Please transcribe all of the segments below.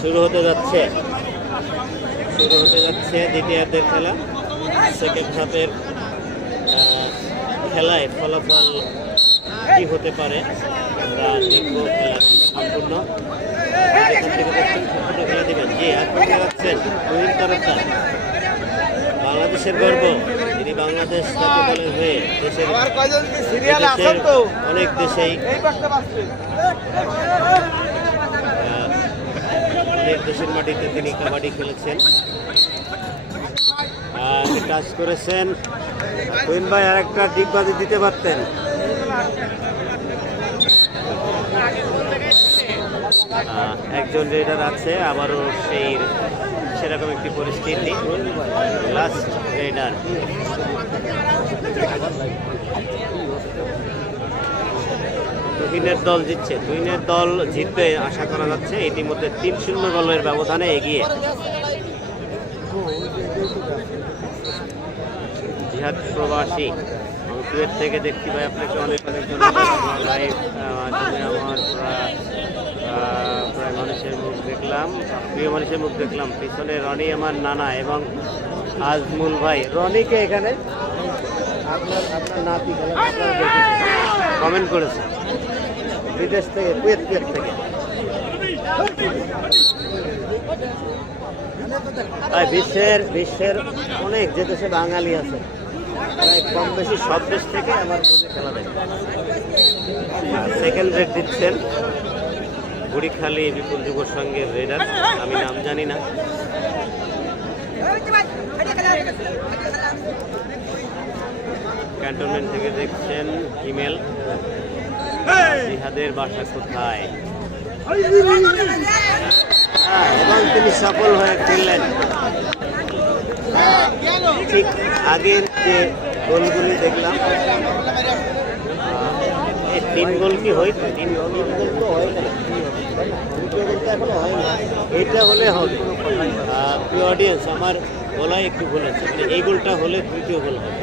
শুরু হতে যাচ্ছে। শুরু হতে যাচ্ছে দ্বিতীয়ার্ধের খেলা। সেকেন্ড হাফের খেলায় ফলাফল কি হতে পারে আমরা দেখব খেলা সম্পূর্ণ। যেখান থেকে দেখছেন সম্পূর্ণ খেলা দেবেন। জি আপনি যাচ্ছেন তরফদার বাংলাদেশের গর্ব তিনি বাংলাদেশ জাতীয় দলের হয়ে দেশের অনেক দেশেই অনেক দেশের মাটিতে তিনি কাবাডি খেলেছেন। আহ, টাচ করেছেন তুহিন ভাই আর একটা ডিগবাজি দিতে পারতেন। একজন রেডার আছে আবারও সেই সেরকম একটি পরিস্থিতি। Last raider. তুহিনের দল জিতছে। তুহিনের দল জিতবে আশা করা যাচ্ছে। ইতিমধ্যে তিন শূন্য গোলের ব্যবধানে এগিয়ে। জিহাদ প্রবাসী। কুয়েত থেকে দেখতে পাই আপনাকে অনেক অনেক ধন্যবাদ। আমার প্রা- প্রায় মানুষের মুখ দেখলাম। প্রিয় মানুষের মুখ দেখলাম। পিছনে রনি আমার নানা এবং আজমুল ভাই। রনিকে এখানে? আপনার আপনার নাতি কমেন্ট করেছে। বিদেশ থেকে, কুয়েত কুয়েত থেকে বিশ্বের বিশ্বের অনেক যে দেশে বাঙালি আছে কম বেশি সব দেশ থেকে আমার খেলা সেকেন্ড রেড দিচ্ছেন বুড়িখালি বিপুল যুব সংঘের রেডার। আমি নাম জানি না। ক্যান্টনমেন্ট থেকে দেখছেন ইমেল। জিহাদের বাসা কোথায়? হ্যাঁ, এবং তিনি সফল হয়ে ফিরলেন ঠিক আগের যে গোলগুলি দেখলাম তিন গোল কি হয়েছে তিন গোল তো হয় না গোল তো এখনও হলে হবে। প্রিয় অডিয়েন্স আমার গলায় একটু ভুল আছে। মানে এই গোলটা হলে তৃতীয় গোল হবে।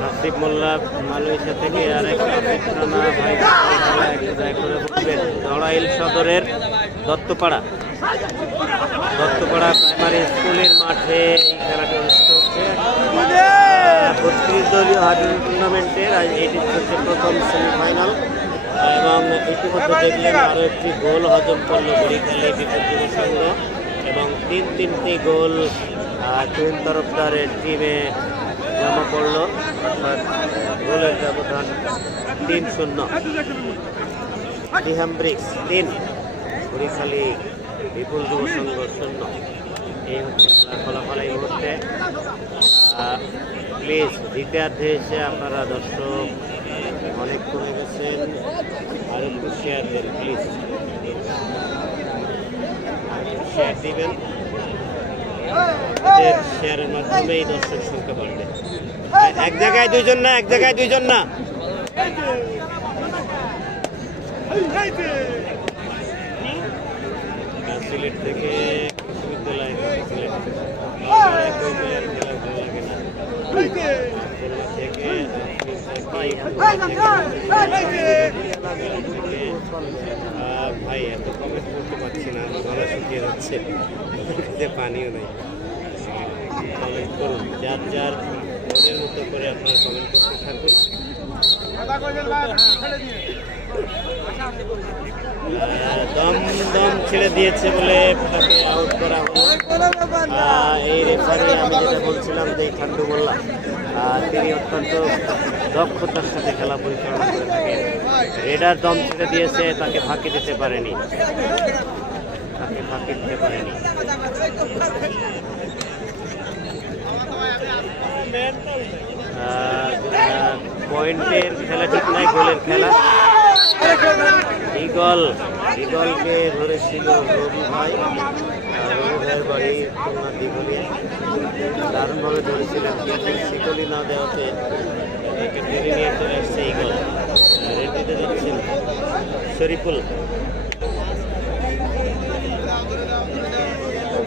হাসিব মোল্লা মালয়েশিয়া থেকে আর এক রানা ভাই নড়াইল সদরের দত্তপাড়া। দত্তপাড়া প্রাইমারি স্কুলের মাঠে এই খেলাটি অনুষ্ঠিত হচ্ছে। বত্রিশ দলীয় হাডুল টুর্নামেন্টের আজ এটি হচ্ছে প্রথম সেমিফাইনাল। এবং ইতিমধ্যে দেখলেন আরও একটি গোল হজম করল বরিখালী বিপুল যুব সংঘ। এবং তিন তিনটি গোল টুইন তরফদারের টিমে জমা পড়ল, অর্থাৎ গোলের ব্যবধান তিন শূন্য। ডিহামব্রিক্স তিন বরিখালী বিপুল যুব সংঘ শূন্য। এই হচ্ছে ফলাফল এই মুহূর্তে। প্লিজ দ্বিতীয়ার্ধে এসে আপনারা দর্শক অনেক কমে গেছেন। আর একটু শেয়ার দেন প্লিজ শেয়ার দিবেন। আপনাদের শেয়ারের মাধ্যমেই দর্শক সংখ্যা বাড়বে। এক জায়গায় দুইজন না এক জায়গায় দুইজন না। সিলেট থেকে বিশ্ববিদ্যালয় সিলেট খেলা লাগে না ভাই এত কমেন্ট করতে পারছি না গলা শুকিয়ে যাচ্ছে। পানিও নেই। কমেন্ট করুন যার যার মনের মতো করে আপনারা কমেন্ট করতে থাকুন। দম দম ছেড়ে দিয়েছে বলে তাকে আউট করা হলো। এই রেফারি আমি যেটা বলছিলাম যে খান্ডু আহ, তিনি অত্যন্ত দক্ষতার সাথে খেলা পরিচালনা করে থাকেন। রেডার দম ছেড়ে দিয়েছে তাকে ফাঁকি দিতে পারেনি। দিতে পারেনি। পয়েন্টের খেলা ঠিক নাই, গোলের খেলা। ইগল ইগলকে ধরেছিল রবি ভাই। রবি ভাইয়ের বাড়ি খুলনা দিঘলিয়া। দারুণভাবে ধরেছিলেন কিন্তু শিকলি না দেওয়াতে একে টেনে নিয়ে চলে আসছে ইগল রেড দিতে যাচ্ছেন শরীফুল আলিফ শেখ মৌলভীবাজার কোনো আহমেদ জাভেদ মৌলভীবাজার কোনো প্লেয়ার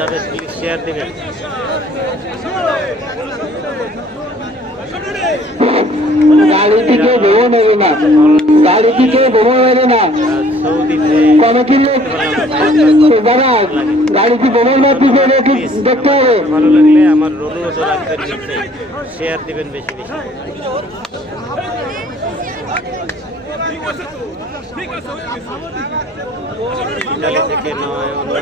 জাভেদ প্লিজ শেয়ার দিবেন নেবে না। নেবে লোক দাদা দেখতে হবে। ভালো লাগলে আমার রাখবেন শেয়ার দিবেন বেশি বেশি। থেকে নয় অন্য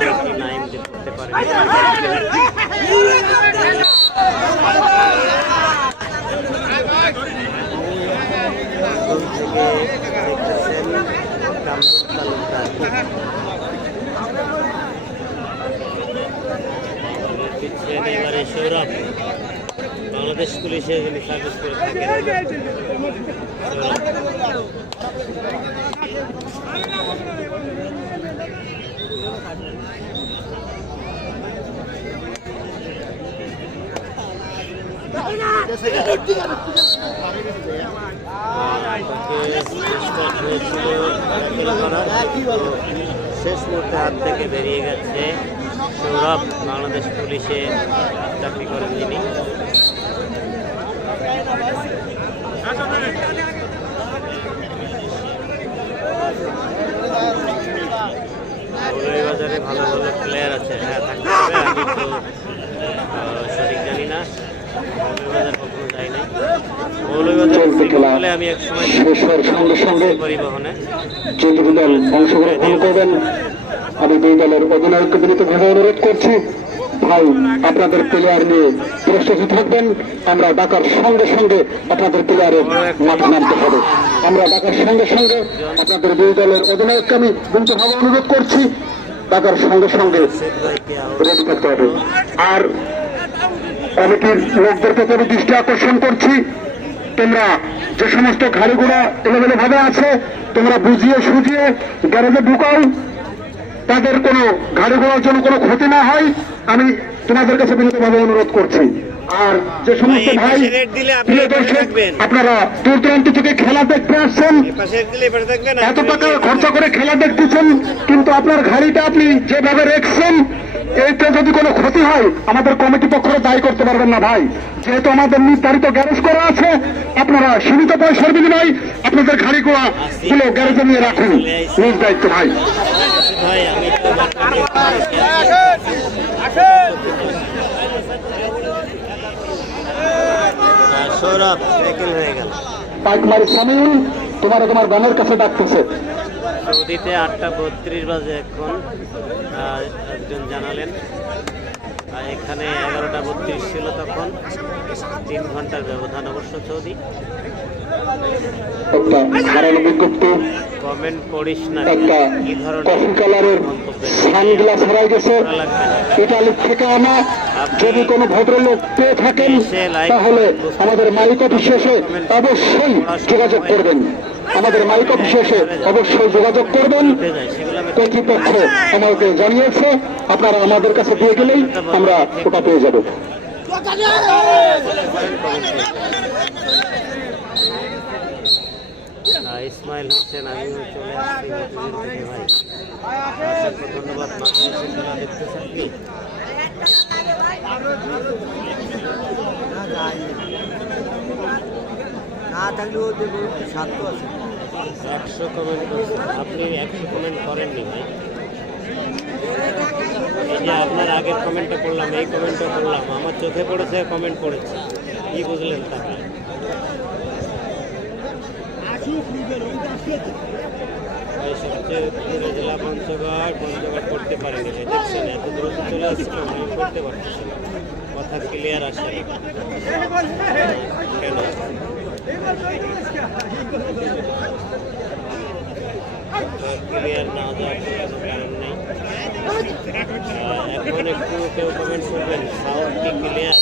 এবারে সৌরভ বাংলাদেশ পুলিশে যিনি সার্ভিস করে থাকেন। তাকে চেষ্টা হয়েছিল tackle করার, তো শেষ মুহূর্তে হাত থেকে বেরিয়ে গেছে সৌরভ, বাংলাদেশ পুলিশে চাকরি করেন মৌলভীবাজারে ভালো ভালো প্লেয়ার আছে। হ্যাঁ থাকতে হবে তো আহ, সঠিক জানি না আমি এক অনুরোধ করছি ভাই আপনাদের প্লেয়ার নিয়ে প্রস্তুতি থাকবেন আমরা ডাকার সঙ্গে সঙ্গে আপনাদের প্লেয়ারের মাঠে নামতে হবে। আমরা ডাকার সঙ্গে সঙ্গে আপনাদের দুই দলের অধিনায়ককে আমি বিনীতভাবে অনুরোধ করছি ডাকার সঙ্গে সঙ্গে আর কমিটির লোকদের প্রতি আমি দৃষ্টি আকর্ষণ করছি। তোমরা যে সমস্ত গাড়ি ঘোড়া এলোমেলো ভাবে আছে তোমরা বুঝিয়ে সুঝিয়ে গ্যারেজে ঢুকাও। তাদের কোনো গাড়ি ঘোড়ার জন্য কোনো ক্ষতি না হয়। আমি তোমাদের কাছে বিনীতভাবে অনুরোধ করছি। আর যে সমস্ত ভাই, প্রিয় দর্শক আপনারা দূর দূরান্ত থেকে খেলা দেখতে আসছেন। এত টাকা খরচা করে খেলা দেখতেছেন কিন্তু আপনার গাড়িটা আপনি যেভাবে রেখেছেন এতে যদি কোনো ক্ষতি হয় আমাদের কমিটি পক্ষে দায়ী করতে পারবেন না ভাই। যেহেতু আমাদের নির্ধারিত গ্যারেজ করা আছে আপনারা সীমিত পয়সার বিনিময় আপনাদের গাড়িগুলো গুলো গ্যারেজে নিয়ে রাখুন। নিজ দায়িত্ব ভাই। সৌরভ গেল। সামিউল তোমার তোমার গানের কাছে ডাকতেছে। সৌদিতে আটটা বত্রিশ বাজে এখন একজন জানালেন। এখানে এগারোটা বত্রিশ ছিল তখন। তিন ঘণ্টার ব্যবধান অবশ্য সৌদি। কমেন্ট করিস না কি ধরনের সানগ্লাস হারাই গেছে। ইটালি থেকে আনা। যদি কোনো ভদ্রলোক পেয়ে থাকেন তাহলে আমাদের মালিক অফিসে এসে অবশ্যই যোগাযোগ করবেন। আমাদের মালিক অফিসে অবশ্যই যোগাযোগ করবেন। আমি কর্তৃপক্ষ আমাকে জানিয়েছে, আপনারা আমাদের কাছে দিয়ে গেলেই আমরা ওটা পেয়ে যাব। ইসমাইল আমিও চলে আসছি ধন্যবাদ দেখতেছেন কি না থাকলে ও দেবো সাধ্য আছে। একশো কমেন্ট আপনি একশো কমেন্ট করেননি ভাই। এই যে আপনার আগের কমেন্টটা করলাম এই কমেন্টটা করলাম আমার চোখে পড়েছে কমেন্ট পড়েছে। কি বুঝলেন তাহলে? জেলা পঞ্চগড় পঞ্চগড় করতে পারিনি দেখছেন এত দ্রুত চলে আসছিল আমি করতে পারতেছি না। কথা ক্লিয়ার আসে কেন? ক্লিয়ার না কেউ কমেন্ট করবেন সাউন্ড কি ক্লিয়ার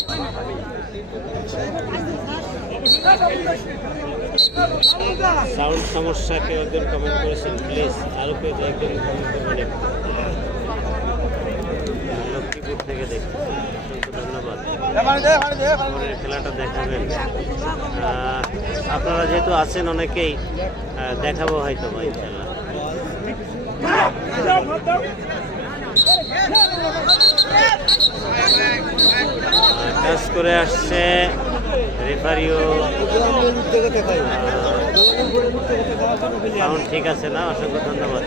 সাউন্ড সমস্যা কেউ একজন কমেন্ট করেছেন প্লিজ আরও কেউ একজন কমেন্ট করবেন। লক্ষ্মীপুর থেকে অসংখ্য খেলাটা দেখাবেন। আপনারা যেহেতু আছেন অনেকেই দেখাবো হয়তো ইনশাল্লাহ আহ, টাচ করে আসছে রেফারিও। সাউন্ড ঠিক আছে না? অসংখ্য ধন্যবাদ।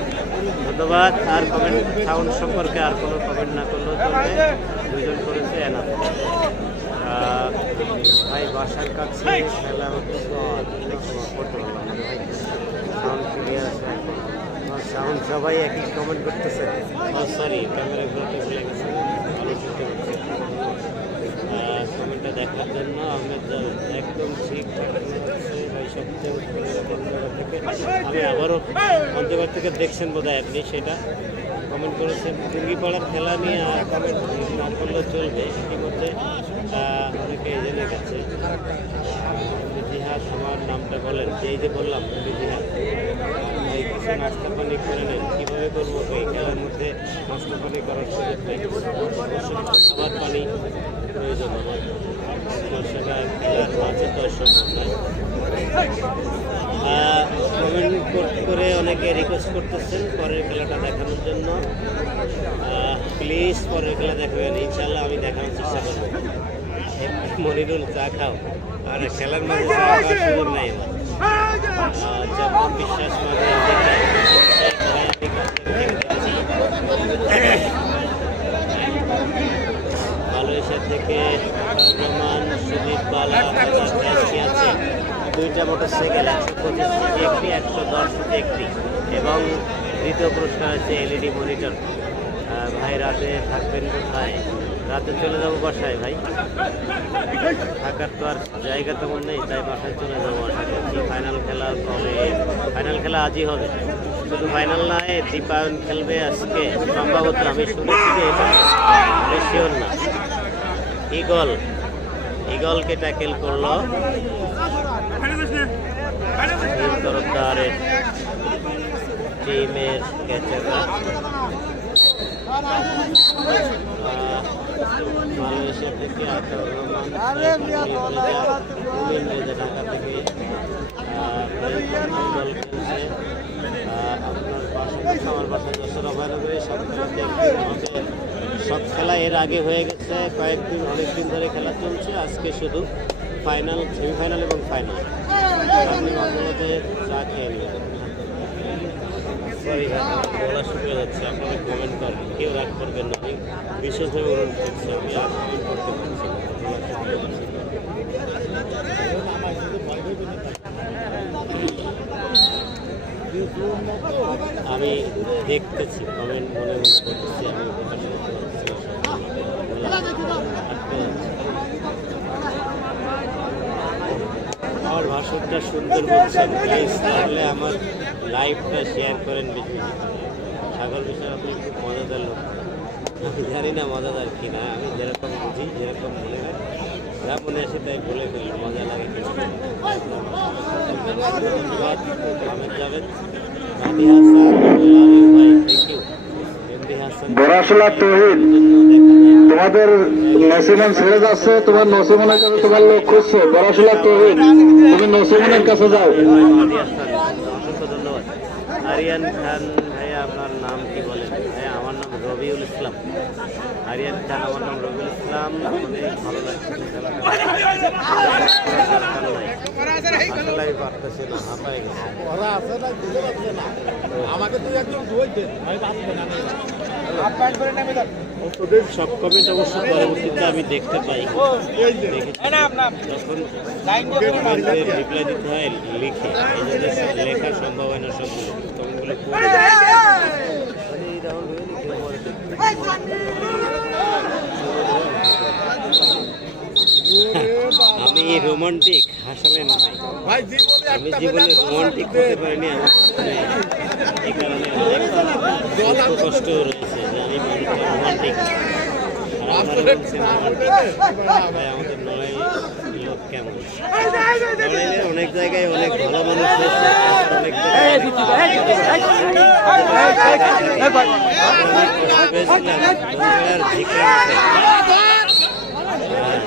ধন্যবাদ। আর কমেন্ট সাউন্ড সম্পর্কে আর কোনো কমেন্ট না করলেও দুজন এনা ভাই বাসার কাছে খেলা হচ্ছে করতে পারলাম না ভাই সাউন্ড ক্লিয়ার আছে। সাউন্ড সবাই একই কমেন্ট করতেছে। সরি ক্যামেরা ঘুরতে ভুলে গেছে। কমেন্টটা দেখার জন্য আহমেদ জাভেদ একদম ঠিক ভাই সপ্তাহে থেকে আমি আবারও পঞ্চগড় থেকে দেখছেন বোধ হয় আপনি সেটা। কমেন্ট করেছেন, টুঙ্গিপাড়ার খেলা নিয়ে কমেন্ট না করলেও চলবে ইতিমধ্যে। অনেকে জেনে গেছে। ইতিহাস আমার নামটা বলেন, যেই যে বললাম, ইতিহাস। এই কিছু নাস্তা পানি করে নেন, কীভাবে করব এই খেলার মধ্যে নাস্তা পানি করার সুযোগ নেই। খাবার পানি প্রয়োজন আমার দর্শকের খেলার মাঝে সম্ভব নয়। অনেকে রিকোয়েস্ট করতেছেন পরের খেলাটা দেখানোর জন্য। প্লিজ পরের খেলা দেখাবেন। ইনশাল্লাহ আমি দেখানোর চেষ্টা করব। মনিরুল, চা খাও। আর খেলার খাওয়ার সুযোগ যখন বিশ্বাস মালয়েশিয়া থেকে সুদীপ, বালা আছে। দুইটা মোটর সাইকেল একশো পঁচিশ সিটি একটি, একশো দশ সিটি একটি। এবং দ্বিতীয় পুরস্কার আছে এলইডি মনিটর। ভাই, রাতে থাকবেন কোথায়? রাতে চলে যাব বাসায়, ভাই। থাকার তো আর জায়গা তেমন নেই, তাই বাসায় চলে যাব। আশা করছি ফাইনাল খেলা কবে ফাইনাল খেলা আজই হবে। শুধু ফাইনাল নয়, দীপায়ন খেলবে আজকে। সম্ভবত আমি শুনেছি যে এটা না। ইগল ইগলকে ট্যাকেল করল তরফদারের টিমের মালয়েশিয়া থেকে আতাউর ঢাকা থেকে আপনার পাশে আমার বাসা যশোর অভয়নগরে সব সব খেলা এর আগে হয়ে গেছে, কয়েকদিন, অনেকদিন ধরে খেলা চলছে। আজকে শুধু ফাইনাল সেমিফাইনাল এবং ফাইনাল আপনি মাঝে মাঝে চা খেয়ে নিন সরি গলা শুকিয়ে যাচ্ছে, আপনারা কমেন্ট করেন। কেউ রাগ করবেন না আমি বিশেষভাবে অনুরোধ করছি, আমি আর কমেন্ট করতে পারছি আমি দেখতেছি কমেন্ট মনে মনে করতেছি, আমি প্রকাশ করতে পারছি না। আটকে যাচ্ছে। আমার সুন্দর বলছেন প্লিজ তাহলে আমার লাইভটা শেয়ার করেন বেশি বেশি করে। সাগর বিষয় আপনি খুব মজাদার লোক। আমি জানি না মজাদার কি না আমি যেরকম বুঝি যেরকম মনে হয় যা মনে আসে তাই বলে ফেলি মজা লাগে ধন্যবাদ আহমেদ জাভেদ মাদি হাসান লাভ ইউ ভাই থ্যাংক ইউ এমডি হাসান বরাসলা তহিদ। তোমাদের নসিমন ছেড়ে যাচ্ছে তোমার নসিমনের কাছে তোমার লোক খুঁজছে বরাসলা তহিদ তুমি নসিমনের কাছে যাও। আরিয়ান খান ভাইয়া আপনার নাম কি বলেন? ভাইয়া আমার নাম রবিউল ইসলাম। আরিয়ান খান আমার নাম রবিউল ইসলাম। অনেক ভালো লাগছে। আমাকে তুই একজন সব কমেন্ট অবশ্য পরবর্তীতে আমি দেখতে পাই। তখন রিপ্লাই দিতে হয় লিখে। এই জন্য লেখা সম্ভব হয় না সবগুলো। আমি রোমান্টিক হাসালেন ভাই ভাই আমি জীবনে রোমান্টিক হতে পারিনি আমার এই কারণে অনেক কষ্ট রয়েছে অনেক জায়গায় অনেক ভালো মানুষ রয়েছে অনেক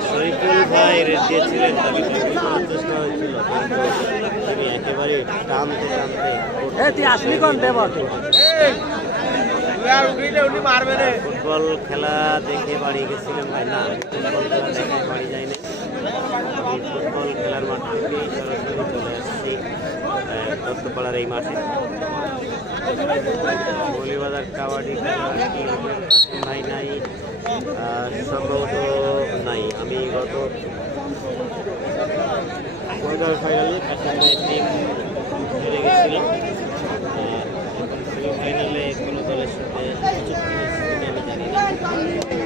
শরীফুল ভাই রেট দিয়েছিলেন তাকে একেবারে টানতে টানতে তুই আসলি কোন রে ফুটবল খেলা দেখে বাড়ি গেছিলাম ভাই, না, ফুটবল খেলা দেখে বাড়ি যাইনি। আমি ফুটবল খেলার মাঠ সরাসরি চলে আসছি দত্তপাড়ার এই মাঠে। মৌলিবাজার কাবাডি খেলা ভাই নাই সম্ভবত নাই। আমি গত ফাইনালে কাশ্মীরের টিম হেরে গেছিল আর সেমিফাইনালে কোনো দলের সাথে হয়েছে আমি জানি না আমি যেখানে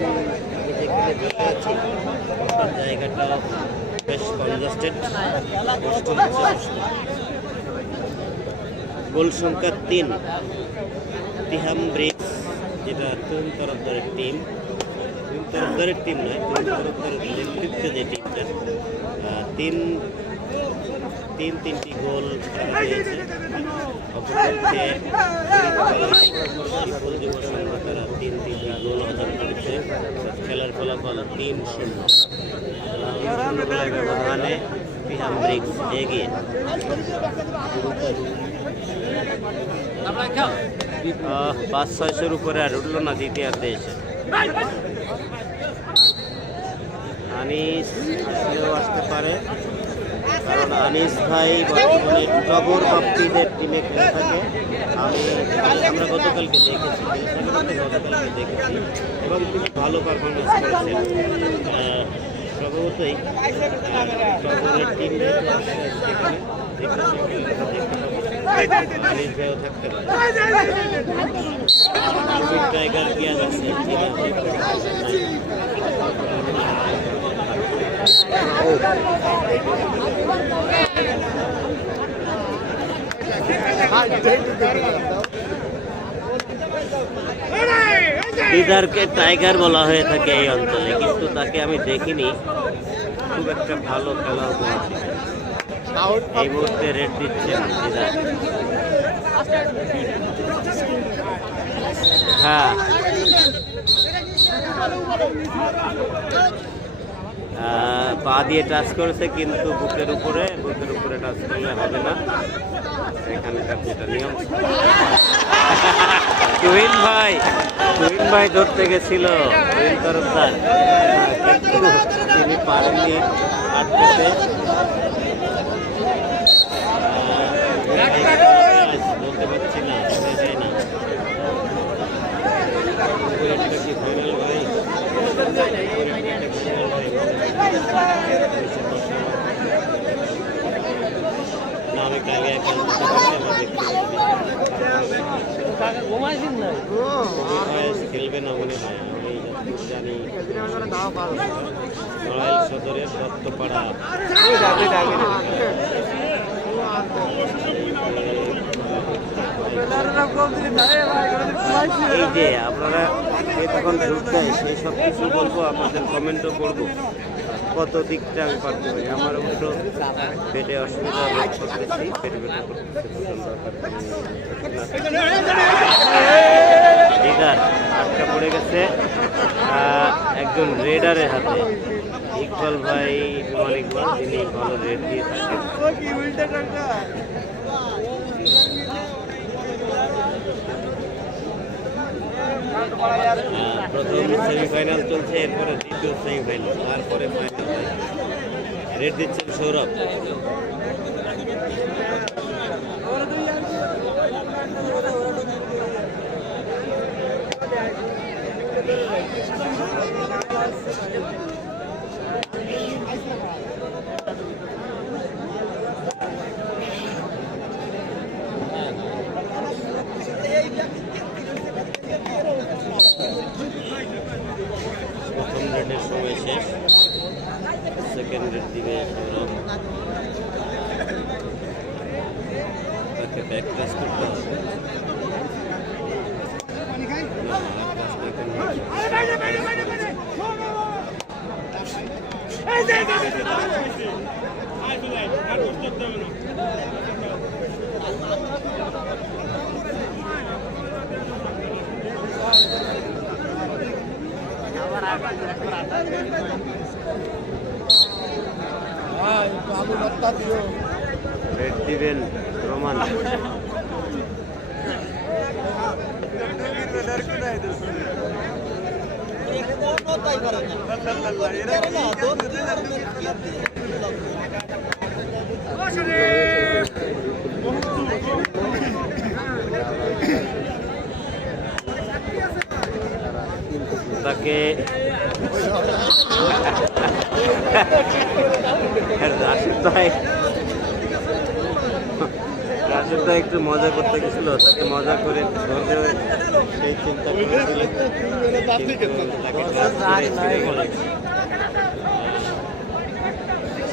বসে আছি জায়গাটাও বেশ কনজাস্টেড গোল সংখ্যা তিন তিহাম ব্রিক্স যেটা তুম তরফদারের টিম তুম তরফদারের টিম নয় তুম তরফদারের নেতৃত্বে যে টিমটা তিন তিন তিনটি গোল তারা দিয়েছে অপরপক্ষে বিপুল যুব সংঘ তারা তিন গোল অর্জন করেছে খেলার ফলাফল তিন শূন্য পাঁচ ছয়শোর উপরে আর উঠল না দ্বিতীয়ার্ধে এসে। আনিস আসতে পারে। কারণ আনিস ভাই বর্তমানে টগর বাপ্তিদের টিমে খেলে থাকে। আমি আমরা গতকালকে দেখেছি গতকালকে দেখেছি। এবং তিনি ভালো পারফরমেন্স করেছেন। স্বভাবতই টগরের টিম আনিস ভাইও থাকতে পারে। টাইগার পেঁয়াজ আছে। আছে টাইগার বলা হয়ে থাকে এই অঞ্চলে, কিন্তু তাকে আমি দেখিনি। খুব একটা ভালো খেলা উপহার। এই মুহূর্তে রেড দিচ্ছেন দিদার হ্যাঁ। পা দিয়ে টাচ করেছে, কিন্তু বুকের উপরে বুকের উপরে টাচ করলে হবে না। এখানকার যেটা নিয়ম। তুহিন ভাই তুহিন ভাই ধরতে গেছিল। তুহিন তরফদার। তিনি পারেননি আটকেতে আহ, বলতে পারছি না শোনা যায় না এটা কি ফাইনাল ভাই এটা final ভাই। না আমি কালকে একা বুঝতে পারছি আমার দেখতে পাচ্ছি। খেলবে না মনে হয়, আমি জানি। নড়াইল সদরের দত্তপাড়া এই যে আপনারা তখন দেয় সেই সব কিছু বলব, আপনাদের কমেন্টও করব। কত দিকটা আমি পারতে পারি আমার অবশ্য পেটে অসুবিধা বোধ করতেছি, পেটে পেটে করতেছে রেডার আটকা পড়ে গেছে একজন রেডারের হাতে। ইকবাল ভাই বিমান ইকবাল তিনি ভালো রেড দিয়ে থাকেন। প্রথম সেমিফাইনাল চলছে, এরপরে দ্বিতীয় সেমিফাইনাল তারপরে ফাইনাল রেট দিচ্ছেন Sourav Thank you. Second raid দিবে সৌরভ তাকে ব্যাক প্রেস করতে হবে last weekend রেড দিবেন রোমান। তাকে একটু মজা করতে গেছিল তাকে মজা করে সেই চিন্তা।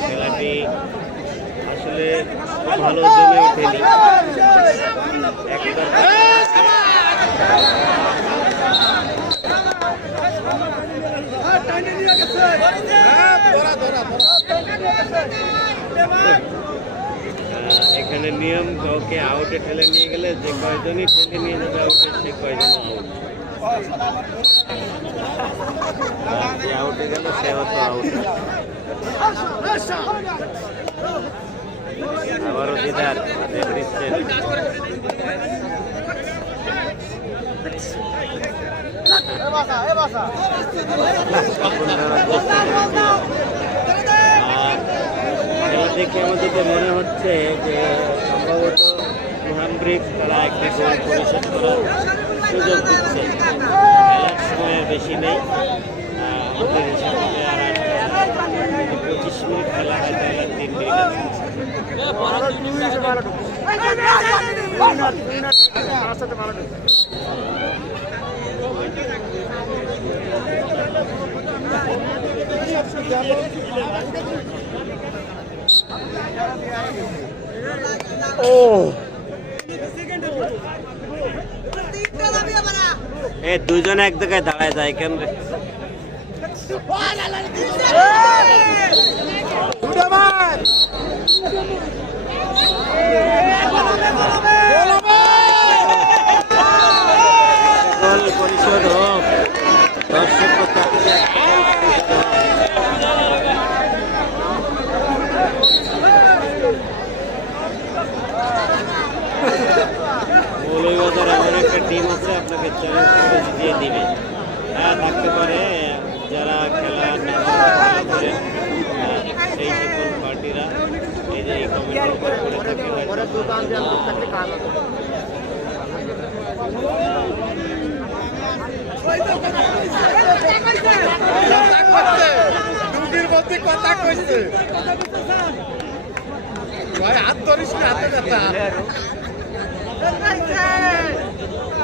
খেলাটি আসলে ভালো জমে ওঠেনি। এখানে নিয়ম, কাউকে আউটে ঠেলে নিয়ে গেলে যে কয়জনই ঠেলে নিয়ে যাবে আউটে সে কয়জন আউট আউটে গেল সে হতো আউট আবারও দিদার দিচ্ছেন খেলা দেখে আমাদের মনে হচ্ছে যে সম্ভবত মোহাম্ব্রিক তারা একটি গোল পরিশোধ করার সুযোগ দিচ্ছে। খেলার সময় বেশি নেই। আমাদের হিসাবে আর পঁচিশ মিনিট খেলা হয় তাহলে তিন মিনিট আছে। এ দুজনে এক জায়গায় দাঁড়ায় যায় কেন রে গোল পরিশোধ হোক দর্শক চাচ্ছে মৌলভীবাজার এমন একটা টিম আছে আপনাকে চ্যালেঞ্জ করে জিতিয়ে দিবে। হ্যাঁ থাকতে পারে যারা খেলা না ভালো করে সেই সকল পার্টিরা এই যে এই করে থাকে কথা কইছে ভাই হাত ধরিস না হাতে ব্যথা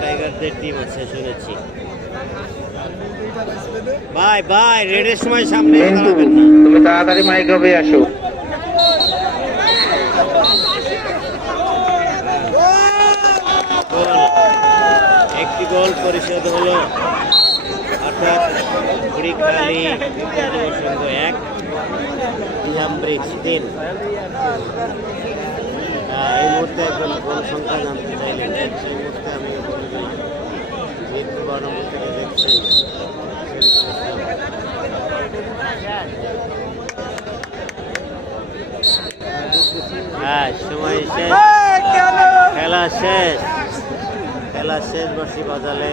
টাইগারদের টিম আছে শুনেছি ভাই ভাই রেডের সময় সামনে দাঁড়াবেন না। তুমি তাড়াতাড়ি মাইক্রোওয়েভে আসো। গোল। একটি গোল পরিশোধ হলো। অর্থাৎ ঘুড়িখালি যুব এক ব্রিক্স তিন এই মুহূর্তে একজন গোল সংখ্যা জানতে চাইলেন সেই মুহূর্তে আমি বলে থেকে দেখছেন হ্যাঁ সময় শেষ। খেলা শেষ। খেলা শেষ বাসি বাজালে।